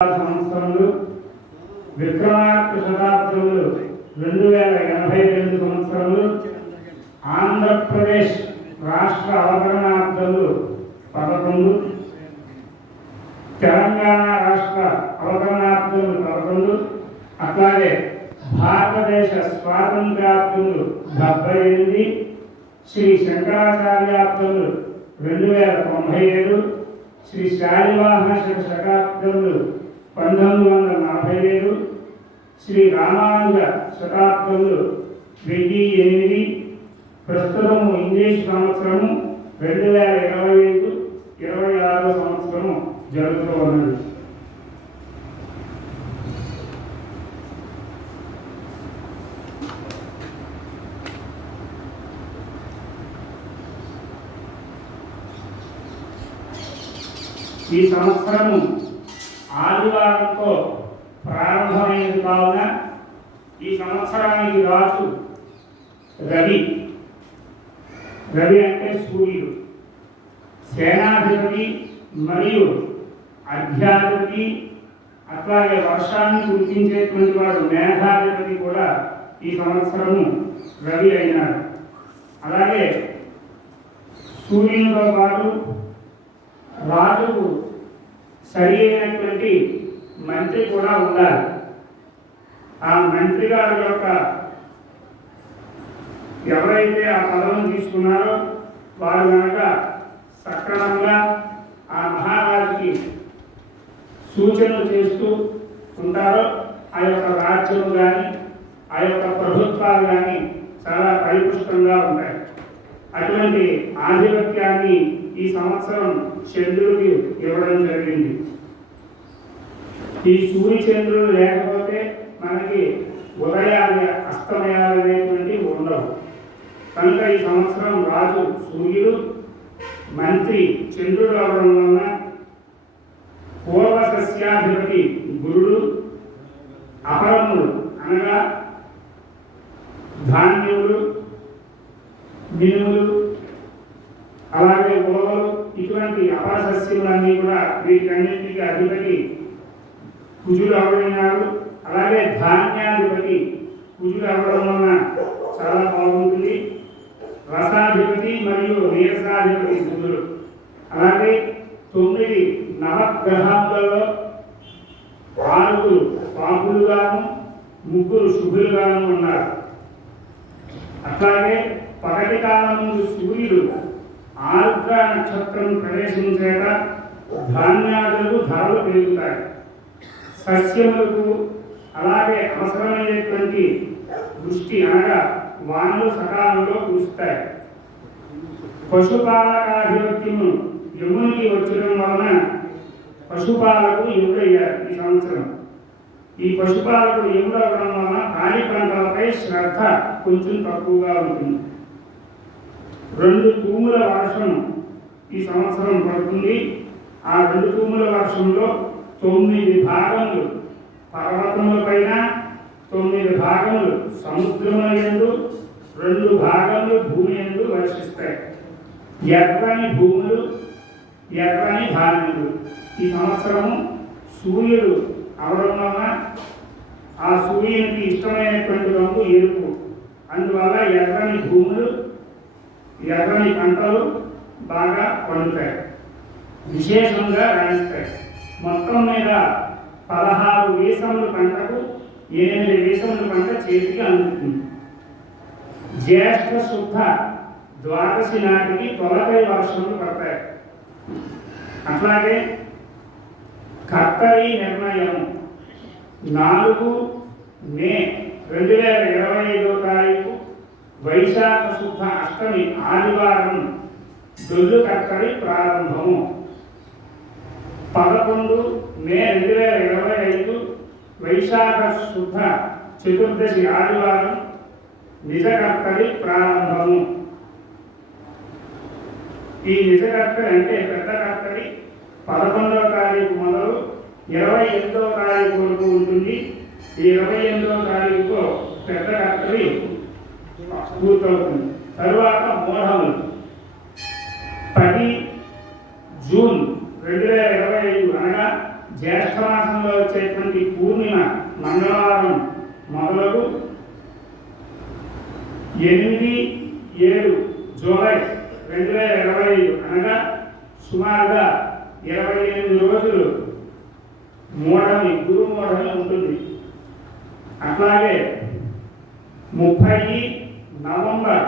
సంవత్సరంలో విక్రమార్క శతాబ్దంలో రెండు వేల ఎనభై రెండు సంవత్సరంలో ఆంధ్రప్రదేశ్ రాష్ట్ర అవతరణాబ్దములు పదకొండు తెలంగాణ రాష్ట్ర అవతరణాబ్దములు పదకొండు అట్లాగే భారతదేశ స్వాతంత్ర్యాబ్దములు డెబ్బై ఎనిమిది శ్రీ శంకరాచార్యాబ్దములు రెండు వేల తొంభై ఏడు శ్రీ శాలివాహన శక శతాబ్దములు పంతొమ్మిది వందల నలభై ఏడు శ్రీ రామానుజ శతాబ్దములు వెయ్యి ఎనిమిది ప్రస్తుతము ఇంగ్లీష్ సంవత్సరము రెండు వేల ఇరవై ఐదు ఇరవై ఆరో సంవత్సరము జరుగుతూ ఉన్నది. ఈ సంవత్సరం ఆదివారంతో ప్రారంభమైనది కావున ఈ సంవత్సరానికి రాజు రవి రవి అంటే సూర్యుడు సేనాధిపతి మరియు అధ్యాధిపతి అట్లాగే వర్షాన్ని కురిపించేటువంటి వాడు మేఘాధిపతి కూడా ఈ సంవత్సరము రవి అయినారు అలాగే సూర్యునితో పాటు రాజుకు సరి అయినటువంటి మంత్రి కూడా ఉండాలి. ఆ మంత్రి గారి యొక్క ఎవరైతే ఆ పదవిని తీసుకున్నారో వారు కనుక సక్రమంగా ఆ మహారాజుకి సూచనలు చేస్తూ ఉంటారో ఆ యొక్క రాజ్యం కానీ ఆ యొక్క ప్రభుత్వాలు కానీ చాలా పరిపుష్టంగా ఉంటాయి. అటువంటి ఆధిపత్యాన్ని ఈ సంవత్సరం చంద్రుడికి ఇవ్వడం జరిగింది. ఈ సూర్య చంద్రుడు లేకపోతే మనకి ఉదయాలు అస్తమయాలు అనేటువంటి ఉండవు. కనుక ఈ సంవత్సరం రాజు సూర్యుడు మంత్రి చంద్రుడు అవడం వలన పూర్వ సస్యాధిపతి గురుడు అపరములు అనగా ధాన్యములు మినుములు అలాగే ఉలవలు ఇటువంటి అపాసస్యములన్నీ కూడా వీటికన్నింటికి అధిపతి కుజుడు అవడినారు అలాగే ధాన్యాధిపతి కుజుడు అవడం వలన చాలా బాగుంటుంది. రసాధిపతి మరియు నీరసాధిపతి కుజుడు. అలాగే తొమ్మిది నవగ్రహాలలో నాలుగు పాపులుగాను ముగ్గురు శుభులుగాను ఉన్నారు. అట్లాగే పగటి కాలం ముందు సూర్యుడు ఆర్ద్ర నక్షత్రం ప్రవేశించేట ధాన్యాదులకు ధరలు పెరుగుతాయి. సస్యములకు అలాగే అవసరమైనటువంటి దృష్టి అనగా వానలు సకాలంలో కురుస్తాయి. పశుపాలకాధిపత్యము యమునికి వచ్చడం వలన పశుపాలకు ఎముడయ్యారు ఈ సంవత్సరం. ఈ పశుపాలకు ఎముడవడం వలన పాడి శ్రద్ధ కొంచెం తక్కువగా ఉంటుంది. రెండు తూముల వర్షం ఈ సంవత్సరం పడుతుంది. ఆ రెండు తూముల వర్షంలో తొమ్మిది భాగములు పర్వతముల పైన తొమ్మిది భాగములు సముద్రముల యందు రెండు భాగములు భూమి ఎందు వర్షిస్తాయి. ఎర్రని భూములు ఎర్రని భాగములు. ఈ సంవత్సరము సూర్యుడు అవడం వలన ఆ సూర్యునికి ఇష్టమైనటువంటి రంగు ఎరుపు. అందువల్ల ఎర్రని భూములు ఎర్రని పంటలు బాగా పండుతాయి. విశేషంగా రాణిస్తాయి. మొత్తం మీద పదహారు వీసముల పంటకు ఎనిమిది వీసముల పంట చేతికి అందుతుంది. జ్యేష్ఠ శుద్ధ ద్వాదశి నాటికి తొలకై వర్షములు పడతాయి. అట్లాగే కర్తరి నిర్ణయం నాలుగు మే రెండు వేల ఇరవై ఐదో తారీఖు వైశాఖ శుద్ధ అష్టమి ఆదివారం దొల్లు కర్తరి ప్రారంభము. పదకొండు మే రెండు వేల ఇరవై ఐదు వైశాఖ శుద్ధ చతుర్దశి ఆదివారం నిజకర్తరి ప్రారంభము. ఈ నిజకర్తరి అంటే పెద్ద కర్తరి పదకొండవ తారీఖు మొదలు ఇరవై ఎనిమిదవ తారీఖు వరకు ఉంటుంది. ఈ ఇరవై ఎనిమిదవ తారీఖు పెద్ద కర్తరి పూర్తవుతుంది. తరువాత మోఢములు పది జూన్ రెండు వేల ఇరవై ఐదు అనగా జ్యేష్ఠ మాసంలో వచ్చేటువంటి పూర్ణిమ మంగళవారం మొదలగు ఎనిమిది ఏడు జూలై రెండు వేల ఇరవై ఐదు అనగా సుమారుగా ఇరవై ఎనిమిది రోజులు మూఢమి గురు మూఢమి ఉంటుంది. అట్లాగే ముప్పై నవంబర్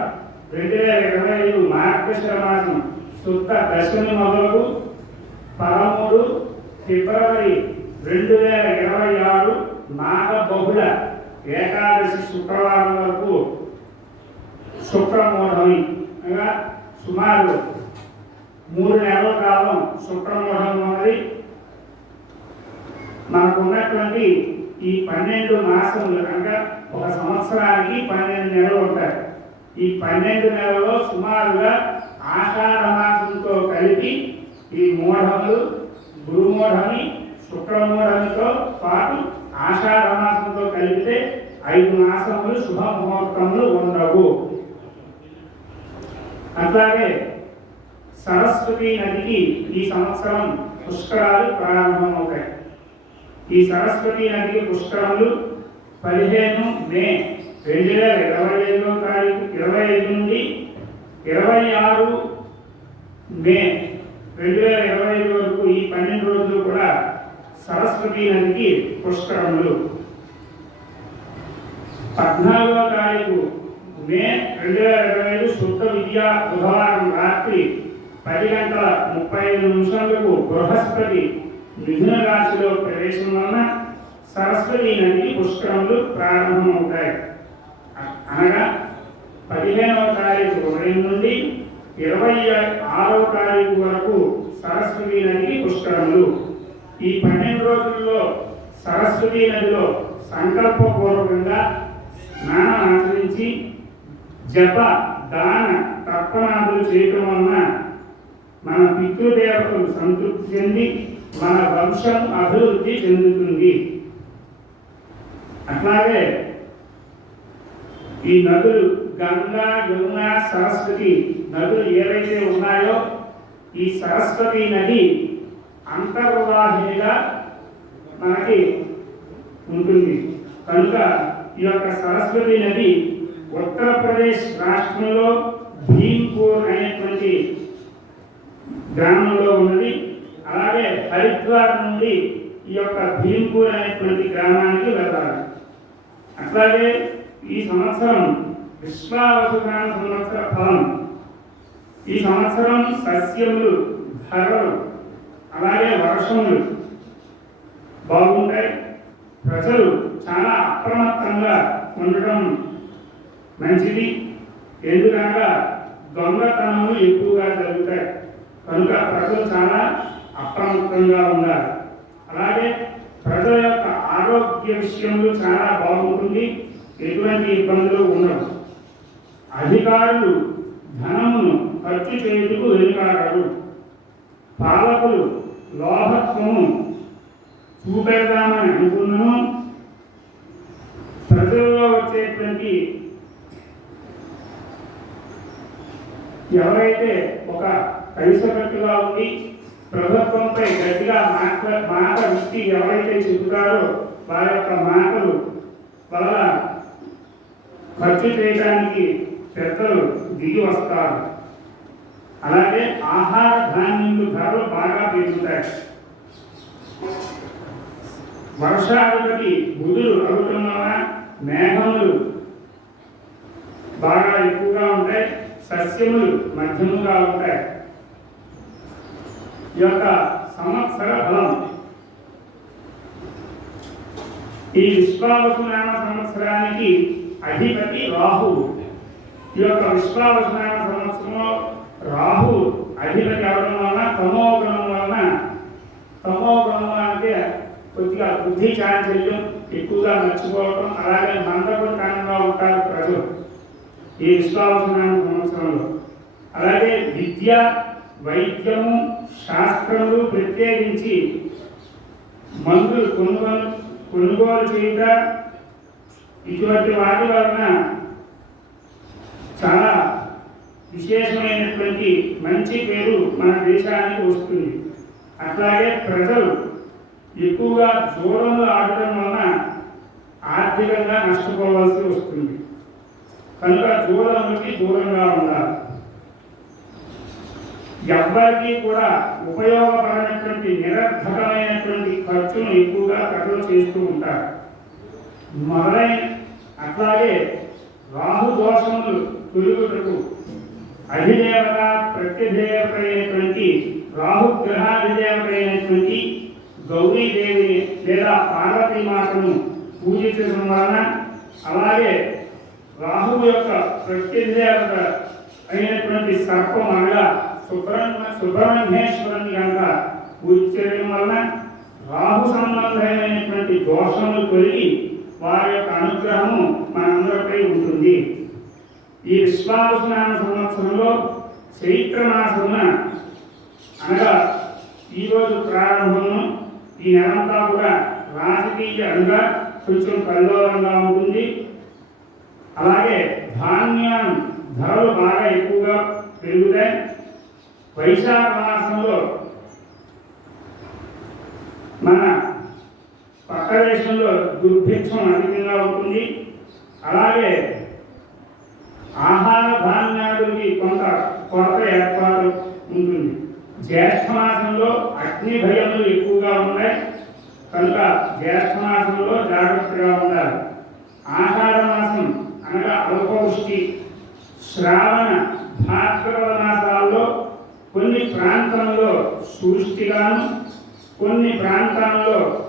రెండు వేల ఇరవై ఐదు మార్గశిర మాసం శుద్ధ దశమి మొదలు పదమూడు ఫిబ్రవరి రెండు వేల ఇరవై ఆరు నాగ బహుళ ఏకాదశి శుక్రవారం వరకు శుక్రమూఢమి అనగా సుమారు మూడు నెలల కాలం శుక్రమూఢం ఉన్నది. మనకు ఉన్నటువంటి ఈ పన్నెండు మాసములు కనుక ఒక సంవత్సరానికి పన్నెండు నెలలు ఉంటాయి. ఈ పన్నెండు నెలల్లో సుమారుగా ఆషాఢ మాసంతో కలిపి ఈ మూఢములు గురుమూఢమి శుక్రమూఢమితో పాటు ఆషాఢ మాసంతో కలిపితే ఐదు మాసములు శుభ ముహూర్తములు ఉండవు. అట్లాగే సరస్వతి నదికి ఈ సంవత్సరం పుష్కరాలు ప్రారంభమవుతాయి. ఈ సరస్వతి నదికి పుష్కరములు పదిహేను మే రెండు వేల ఇరవై ఐదో తారీఖు ఇరవై ఐదు నుండి ఇరవై ఆరు మే రెండు వేల ఇరవై ఐదు వరకు ఈ పన్నెండు రోజులు కూడా సరస్వతి నదికి పుష్కరములు. పద్నాలుగో తారీఖు మే రెండు వేల ఇరవై ఐదు శుద్ధ విద్యా బుధవారం రాత్రి పది గంటల ముప్పై ఐదు నిమిషాలకు బృహస్పతి మిథున రాశిలో ప్రవేశం వలన సరస్వతి నదికి పుష్కరములు ప్రారంభమవుతాయి. అనగా పదిహేనవ తారీఖు ఉదయం నుండి ఇరవై ఆరవ తారీఖు వరకు సరస్వతి నదికి పుష్కరములు. ఈ పన్నెండు రోజుల్లో సరస్వతి నదిలో సంకల్పపూర్వకంగా స్నానం ఆచరించి జప దాన తర్పణాదులు చేయటం వలన మన పితృదేవతలు సంతృప్తి చెంది మన వంశం అభివృద్ధి చెందుతుంది. అట్లాగే ఈ నదులు గంగా యమున సరస్వతి నదులు ఏవైతే ఉన్నాయో ఈ సరస్వతి నది అంతర్వాహినిగా మనకి ఉంటుంది. కనుక ఈ యొక్క సరస్వతి నది ఉత్తరప్రదేశ్ రాష్ట్రంలో భీంపూర్ అనేటువంటి గ్రామంలో ఉన్నది. అలాగే హరిద్వార్ నుండి ఈ యొక్క భీంపూర్ అనేటువంటి గ్రామానికి వెళ్తారు. అట్లాగే ఈ సంవత్సరం విశ్వావసుధాన సంవత్సర ఫలం. ఈ సంవత్సరం సస్యములు ధరలు అలాగే వర్షములు బాగుంటాయి. ప్రజలు చాలా అప్రమత్తంగా ఉండటం మంచిది. ఎందుకనగా దొంగతనములు ఎక్కువగా జరుగుతాయి. కనుక ప్రజలు చాలా అప్రమత్తంగా ఉండాలి అలాగే ప్రజల యొక్క ఆరోగ్య విషయంలో చాలా బాగుంటుంది. ఎటువంటి ఇబ్బందులు ఉండవు. అధికారులు ధనమును ఖర్చు చేయుటకు వెనుకాడరు. పాలకులు లోభత్వము చూపెడదామని అనుకున్నను. ప్రజల్లో వచ్చేటువంటి ఎవరైతే ఒక కలిసకట్టుగా ఉండి ప్రభుత్వంపై గట్టిగా మాట మాట వృత్తి ఎవరైతే చెబుతారో వారి యొక్క మాటలు వల్ల ఖర్చు చేయడానికి పెద్దలు దిగి వస్తారు. అలాగే ఆహార ధాన్యములు ధరలు బాగా పెరుగుతాయి. వర్షాధిపతి బుధులు అడుగుతున్న మేఘములు బాగా ఎక్కువగా ఉంటాయి. సస్యములు మధ్యముగా ఉంటాయి. ఈ యొక్క సంవత్సర ఫలం ఈ విశ్వావసునామ సంవత్సరానికి అధిపతి రాహువు ఈ యొక్క విశ్వావసునామ సంవత్సరంలో రాహు అధిపతి అవడం వలన తమోగుణం వలన తమోగుణం అంటే కొద్దిగా బుద్ధి చాంచల్యం ఎక్కువగా మర్చిపోవడం అలాగే మందకొట్టంగా ఉంటారు ప్రజలు ఈ విశ్వావసనామ సంవత్సరంలో. అలాగే విద్య వైద్యము శాస్త్రములు ప్రత్యేకించి మందులు కొనుగోలు కొనుగోలు చేయుట ఇటువంటి వాటి వలన చాలా విశేషమైనటువంటి మంచి పేరు మన దేశానికి వస్తుంది. అట్లాగే ప్రజలు ఎక్కువగా దూరంలో ఆడటం వలన ఆర్థికంగా నష్టపోవాల్సి వస్తుంది. కనుక జూదములకి దూరంగా ఉండాలి. ఎవరికి కూడా ఉపయోగపడినటువంటి నిరర్థకమైనటువంటి ఖర్చును ఎక్కువగా కథలు చేస్తూ ఉంటారు. మొదలైన అట్లాగే రాహు దోషములు తొలుగుటకు అధిదేవత ప్రత్యదేవత అయినటువంటి రాహు గ్రహాధిదేవత అయినటువంటి గౌరీదేవిని లేదా పార్వతీమాతను పూజించడం వలన అలాగే రాహువు యొక్క ప్రత్యదేవత అయినటువంటి సర్పం అనగా సుబ్రహ్మ సుబ్రహ్మణ్యేశ్వరుని కనుక పూజ చేయడం వలన రాహు సంబంధమైనటువంటి దోషములు తొలగి వారి యొక్క అనుగ్రహము మనందరిపై ఉంటుంది. ఈ విశ్వావసునామ సంవత్సరంలో చైత్ర మాసమున అనగా ఈరోజు ప్రారంభము ఈ నెలంతా కూడా రాజకీయ అనగా కొంచెం కల్లోలంగా ఉంటుంది. అలాగే ధాన్యం ధరలు బాగా ఎక్కువగా పెరుగుతాయి. వైశాఖ మాసంలో మన పక్క దేశంలో దుర్భిక్షం అధికంగా ఉంటుంది. అలాగే ఆహార ధాన్యాలకి కొంత కొరత ఏర్పాటు ఉంటుంది. జ్యేష్ఠ మాసంలో అగ్ని భయములు ఎక్కువగా ఉన్నాయి. కనుక జ్యేష్ఠ మాసంలో జాగ్రత్తగా ఉండాలి. ఆహార మాసం అనగా అల్పవృష్టి శ్రావణ భాద్రవ మాసాల్లో కొన్ని ప్రాంతంలో సృష్టిగాను కొన్ని ప్రాంతాల్లో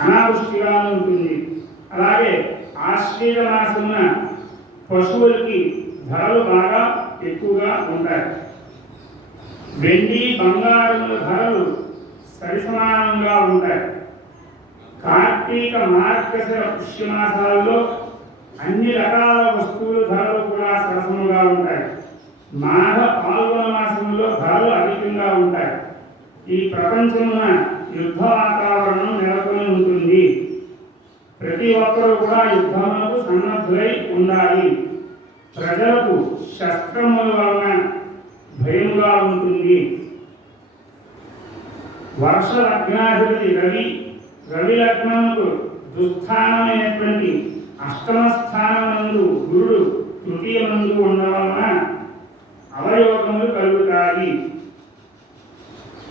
అనావృష్టిగాను ఉంటుంది. అలాగే ఆశ్వీజ మాసమున పశువులకి ధరలు బాగా ఎక్కువగా ఉంటాయి. వెండి బంగారముల ధరలు సరిసమానంగా ఉంటాయి. కార్తీక మార్గశిర పుష్యమాసాల్లో అన్ని రకాల వస్తువుల ధరలు కూడా సరసముగా ఉంటాయి. మాఘ పాల్గొన మాసంలో ధరలు అధికంగా ఉంటాయి. ఈ ప్రపంచమున యుద్ధ వాతావరణం నెలకొని ఉంటుంది. ప్రతి ఒక్కరూ కూడా యుద్ధములకు సన్నద్ధులై ఉండాలి. ప్రజలకు శస్త్రముల వలన భయముగా ఉంటుంది. వర్ష లగ్నాధిపతి రవి రవి లగ్నముకు దుస్థానమైనటువంటి అష్టమ స్థానమందు గురుడు తృతీయమందు ఉండడం వలన అవయోగములు కలుగుతాయి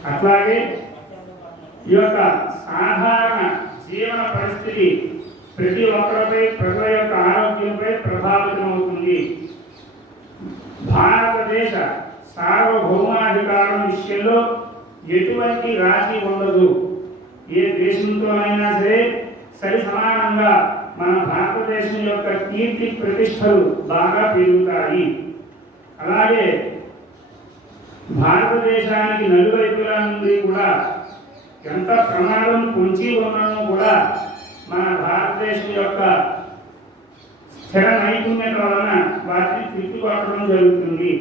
అట్లాగే ఈ యొక్క సాధారణ జీవన పరిస్థితి ప్రతి ఒక్కరిపై ప్రజల యొక్క ఆరోగ్యంపై ప్రభావితమవుతుంది. భారతదేశ సార్వభౌమాధికారం విషయంలో ఎటువంటి రాజీ ఉండదు. ఏ దేశంతోనైనా సరే సరి సమానంగా మన భారతదేశం యొక్క కీర్తి ప్రతిష్టలు బాగా పెరుగుతాయి. అలాగే భారతదేశానికి నలువైపుల నుండి కూడా ఎంత ప్రమాదం పొంచి ఉన్నామో కూడా మన భారతదేశం యొక్క స్థిర నైపుణ్యత వలన వాటిని తిప్పికొట్టడం జరుగుతుంది.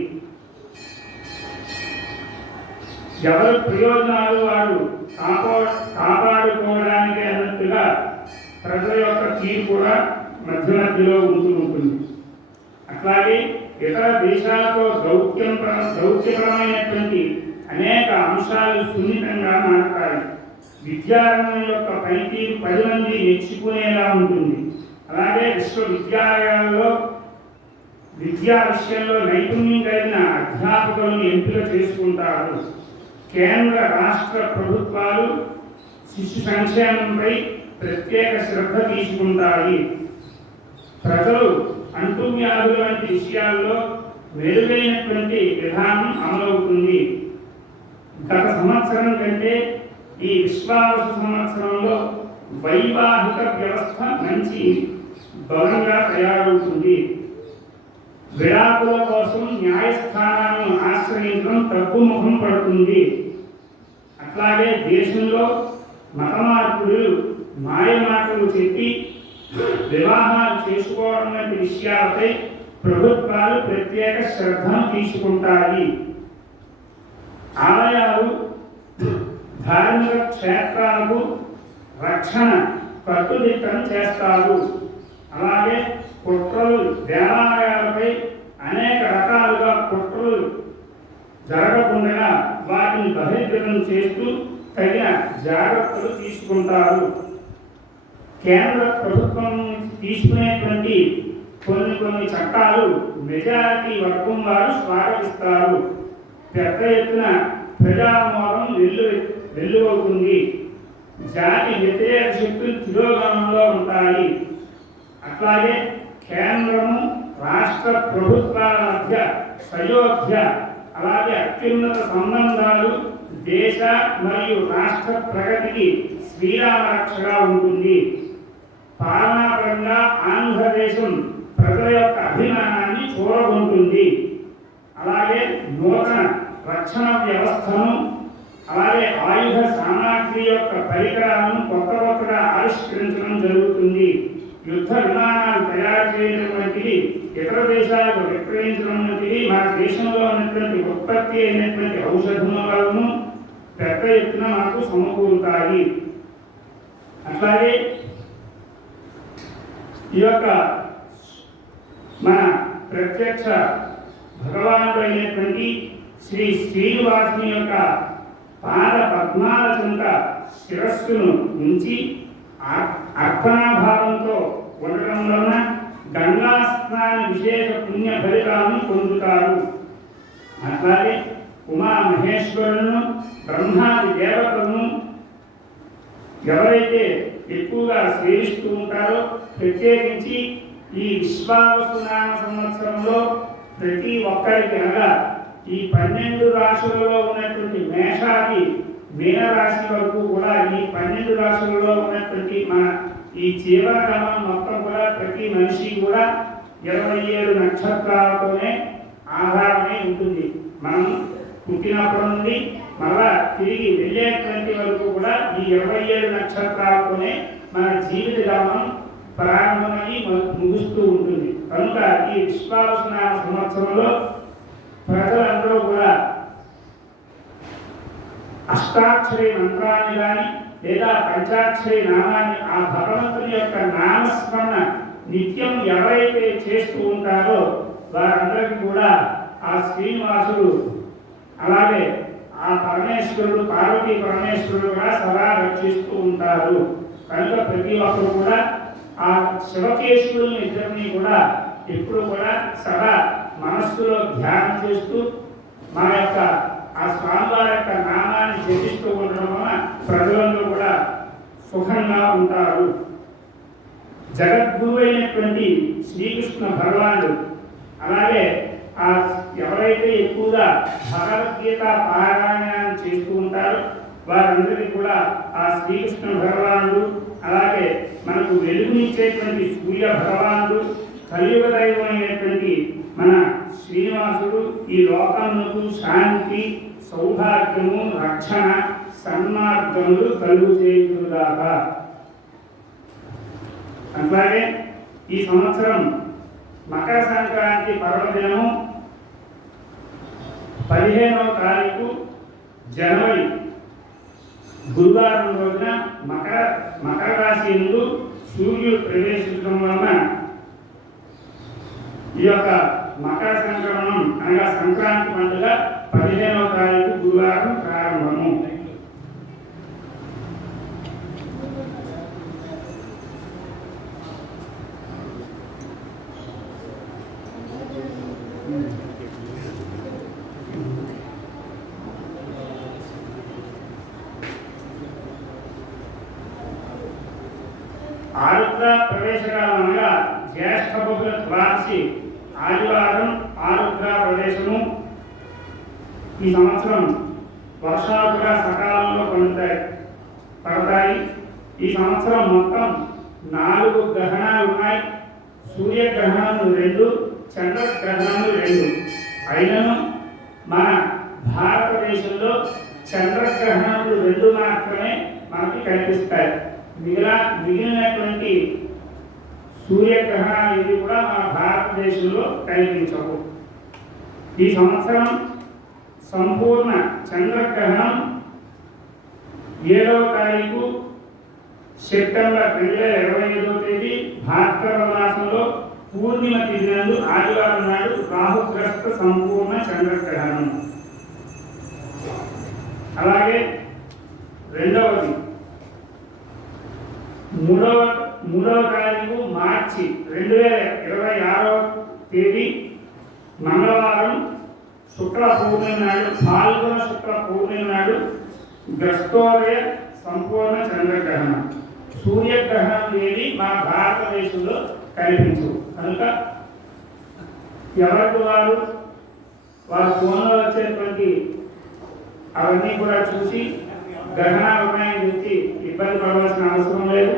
ఎవరి ప్రయోజనాలు వారు కాపా కాపాడుకోవడానికి అన్నట్టుగా ప్రజల యొక్క తీరు కూడా మధ్య మధ్యలో ఉంటూ ఉంటుంది. అట్లాగే ఇతర దేశాలతో దౌత్యం దౌత్యపరమైనటువంటి అనేక అంశాలు సున్నితంగా మారతాయి. విద్యారంగం యొక్క పనితీరు పది మంది మెచ్చుకునేలా ఉంటుంది. అలాగే విశ్వవిద్యాలయాల్లో విద్యా విషయంలో నైపుణ్యం కలిగిన అధ్యాపకులను ఎంపిక చేసుకుంటారు. కేంద్ర రాష్ట్ర ప్రభుత్వాలు శిశు సంక్షేమంపై ప్రత్యేక శ్రద్ధ తీసుకుంటాయి. ప్రజలు అంటువ్యాధులు వంటి విషయాల్లో మెరుగైనటువంటి విధానం అమలవుతుంది. గత సంవత్సరం కంటే ఈ విశ్వావసు సంవత్సరంలో వైవాహిక వ్యవస్థ మంచి బలంగా తయారవుతుంది. విడాకుల కోసం న్యాయస్థానాలను ఆశ్రయించడం తగ్గుముఖం పడుతుంది. అట్లాగే దేశంలో మతమార్పులు మాయ మాటలు చెప్పి వివాహాలు చేసుకోవడం వంటి విషయాలపై ప్రభుత్వాలు ప్రత్యేక శ్రద్ధను తీసుకుంటాయి. ఆలయాలు ధార్మిక క్షేత్రాలకు రక్షణ కట్టుదిట్టం చేస్తారు. అలాగే కుట్రలు దేవాలయాలపై అనేక రకాలుగా కుట్రలు జరగకుండా వాటిని బహిర్గతం చేస్తూ తగిన జాగ్రత్తలు తీసుకుంటారు. కేంద్ర ప్రభుత్వం తీసుకునేటువంటి కొన్ని కొన్ని చట్టాలు మెజారిటీ వర్గం వారు స్వాగతిస్తారు. పెద్ద ఎత్తున ప్రజామోహం వెల్లు వెల్లువవుతుంది జాతి వ్యతిరేక శక్తులు తిరోగమనంలో ఉంటాయి. అట్లాగే కేంద్రము రాష్ట్ర ప్రభుత్వాల మధ్య సయోధ్య అలాగే అత్యున్నత సంబంధాలు దేశ మరియు రాష్ట్ర ప్రగతికి శ్రీరామరక్షగా ఉంటుంది. పాలనాపరంగా ఆంధ్రదేశం ప్రజల యొక్క అభిమానాన్ని చూరగొంటుంది అలాగే నూతన రక్షణ వ్యవస్థను అలాగే ఆయుధ సామాగ్రి యొక్క పరికరాలను కొత్త కొత్తగా ఆవిష్కరించడం జరుగుతుంది. యుద్ధ విమానాలు తయారు చేయడం వంటివి ఇతర దేశాలకు విక్రయించడం వంటివి మన దేశంలో ఉన్నటువంటి ఉత్పత్తి అయినటువంటి ఔషధములను పెద్ద ఎత్తున మనకు సమకూరుతాయి. అట్లాగే ఈ యొక్క మన ప్రత్యక్ష భగవానుడు అయినటువంటి శ్రీ శ్రీనివాసుని యొక్క పాద పద్మాల చెంత శిరస్సును ఉంచి ఆ- అర్పణాభావంతో ఉండటం వలన గంగా స్నాన విశేష పుణ్య ఫలితాలను పొందుతారు. అట్లాగే ఉమా మహేశ్వరులను బ్రహ్మాది దేవతలను ఎవరైతే ఎక్కువగా సేవిస్తూ ఉంటారో ప్రత్యేకించి ఈ విశ్వావసునామ సంవత్సరంలో ప్రతి ఒక్కరికి అనగా ఈ పన్నెండు రాశులలో ఉన్నటువంటి మేషాది మీనరాశి వరకు కూడా ఈ పన్నెండు రాశులలో ఉన్నటువంటి మన ఈ జీవన గమనం మొత్తం కూడా ప్రతి మనిషి కూడా ఇరవై ఏడు నక్షత్రాలతోనే ఆధారమై ఉంటుంది. మనం పుట్టినప్పటి నుండి మళ్ళా తిరిగి వెళ్ళేటువంటి వరకు కూడా ఈ ఇరవై ఏడు నక్షత్రాలతోనే మన జీవిత గమనం ప్రారంభమయ్యి ము- ముగుస్తూ ఉంటుంది. కనుక ఈ విశ్వాసన సంవత్సరంలో ప్రజలందరూ కూడా అష్టాక్షరి మంత్రాన్ని కానీ లేదా పంచాక్షరి నామాన్ని ఆ భగవంతుని యొక్క నామస్మరణ నిత్యం ఎవరైతే చేస్తూ ఉంటారో వారందరికీ కూడా ఆ శ్రీనివాసుడు అలాగే ఆ పరమేశ్వరుడు పార్వతీ పరమేశ్వరుడు కూడా సదా రక్షిస్తూ ఉంటారు. కనుక ప్రతి ఒక్కరు కూడా ఆ శివకేశ్వరుని ఇద్దరిని కూడా ఎప్పుడు కూడా సదా మనస్సులో ధ్యానం చేస్తూ మా యొక్క ఆ స్వామివారి యొక్క నామాన్ని జపిస్తూ ఉండడం వలన ప్రజలందరూ కూడా సుఖంగా ఉంటారు. జగద్గురు అయినటువంటి శ్రీకృష్ణ భగవానుడు అలాగే ఆ ఎవరైతే ఎక్కువగా భగవద్గీత పారాయణాన్ని చేస్తూ ఉంటారో వారందరికీ కూడా ఆ శ్రీకృష్ణ భగవానుడు అలాగే మనకు వెలుగునిచ్చేటువంటి సూర్య భగవానుడు కలియుగ అయినటువంటి మన శ్రీనివాసుడు ఈ లోకములకు శాంతి సౌభాగ్యము రక్షణ సన్మార్గములు కలుగు చేయుగాక అట్లాగే ఈ సంవత్సరం మకర సంక్రాంతి పర్వదినము పదిహేనవ తారీఖు జనవరి గురువారం రోజున మకర మకర రాశి సూర్యుడు ప్రవేశించడం వలన ఈ యొక్క మకర సంక్రమణం అనగా సంక్రాంతి పండుగ పదిహేనవ తారీఖు గురువారం ప్రారంభము ఆరుద్ర ప్రవేశకాలం అనగా జ్యేష్ఠ బహుళ ద్వాదశి ఆదివారం ఆరుద్ర ప్రవేశము ఈ సంవత్సరం వర్షాలు కూడా సకాలంలో పడుతాయి పడతాయి ఈ సంవత్సరం మొత్తం నాలుగు గ్రహణాలు ఉన్నాయి. సూర్యగ్రహణములు రెండు చంద్రగ్రహణాలు రెండు. అయినను మన భారతదేశంలో చంద్రగ్రహణములు రెండు మాత్రమే మనకి కనిపిస్తాయి. మిగిలిన మిగిలినటువంటి సూర్యగ్రహణాలు ఇవి కూడా మన భారతదేశంలో కనిపించవు. ఈ సంవత్సరం సంపూర్ణ చంద్రగ్రహణం ఏడవ తారీఖు సెప్టెంబర్ రెండు వేల ఇరవై ఐదవ తేదీ భాద్రవ మాసంలో పూర్ణిమ తిథినందు ఆదివారం నాడు రాహుగ్రస్త సంపూర్ణ చంద్రగ్రహణం అలాగే రెండవది మూడవ మూడవ తారీఖు మార్చి రెండు వేల ఇరవై ఆరవ తేదీ మంగళవారం శుక్ల పూర్ణిమ నాడు పాల్గొన శుక్ల పూర్ణిమ నాడు గ్రస్తోదయ సంపూర్ణ చంద్రగ్రహణం. సూర్యగ్రహణం లేని మా భారతదేశంలో కనిపించు కనుక ఎవరికి వారు? వారి ఫోన్లో వచ్చేటువంటి అవన్నీ కూడా చూసి గ్రహణాలు ఉన్నాయని చెప్పి ఇబ్బంది పడవలసిన అవసరం లేదు.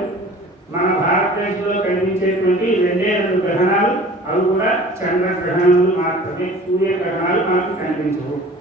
మన భారతదేశంలో కనిపించేటువంటి రెండే రెండు గ్రహణాలు అవి కూడా చంద్రగ్రహణాలు మాత్రమే. సూర్యగ్రహణాలు మనకు కనిపించవు.